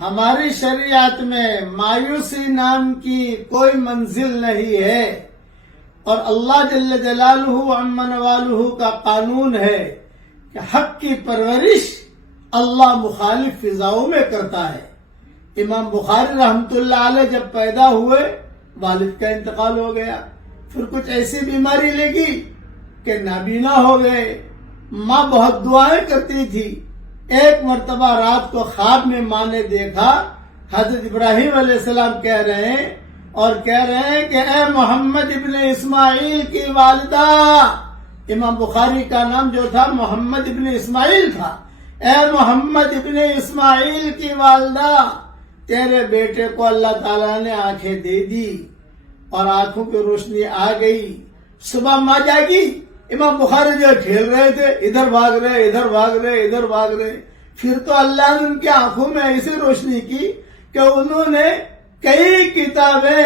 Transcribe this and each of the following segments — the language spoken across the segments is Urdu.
ہماری شریعت میں مایوسی نام کی کوئی منزل نہیں ہے، اور اللہ جل جلالہ عمن والہ کا قانون ہے کہ حق کی پرورش اللہ مخالف فضاؤں میں کرتا ہے۔ امام بخاری رحمت اللہ علیہ جب پیدا ہوئے والد کا انتقال ہو گیا، پھر کچھ ایسی بیماری لگی کہ نابینا ہو گئے۔ ماں بہت دعائیں کرتی تھی۔ ایک مرتبہ رات کو خواب میں ماں نے دیکھا حضرت ابراہیم علیہ السلام کہہ رہے ہیں کہ اے محمد ابن اسماعیل کی والدہ، امام بخاری کا نام جو تھا محمد ابن اسماعیل تھا، اے محمد ابن اسماعیل کی والدہ، تیرے بیٹے کو اللہ تعالیٰ نے آنکھیں دے دی اور آنکھوں کی روشنی آ گئی۔ صبح ماں جاگی، امام بخاری جو کھیل رہے تھے، ادھر بھاگ رہے، پھر تو اللہ نے ان کی آنکھوں میں ایسی روشنی کی کہ انہوں نے کئی کتابیں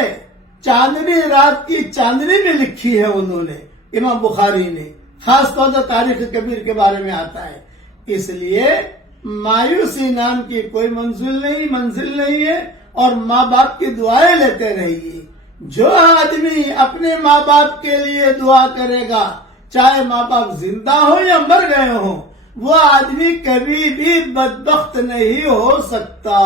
چاندنی رات کی چاندنی میں لکھی ہے انہوں نے، امام بخاری نے، خاص طور سے تاریخ کبیر کے بارے میں آتا ہے۔ اس لیے مایوسی نام کی کوئی منزل نہیں ہے، اور ماں باپ کی دعائیں لیتے رہیے۔ جو آدمی اپنے ماں باپ کے لیے دعا کرے گا، چاہے ماں باپ زندہ ہو یا مر گئے ہوں، وہ آدمی کبھی بھی بدبخت نہیں ہو سکتا۔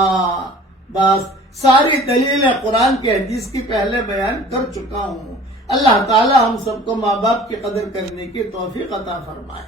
بس ساری دلیلیں قرآن کے حدیث کی پہلے بیان کر چکا ہوں۔ اللہ تعالی ہم سب کو ماں باپ کی قدر کرنے کی توفیق عطا فرمائے۔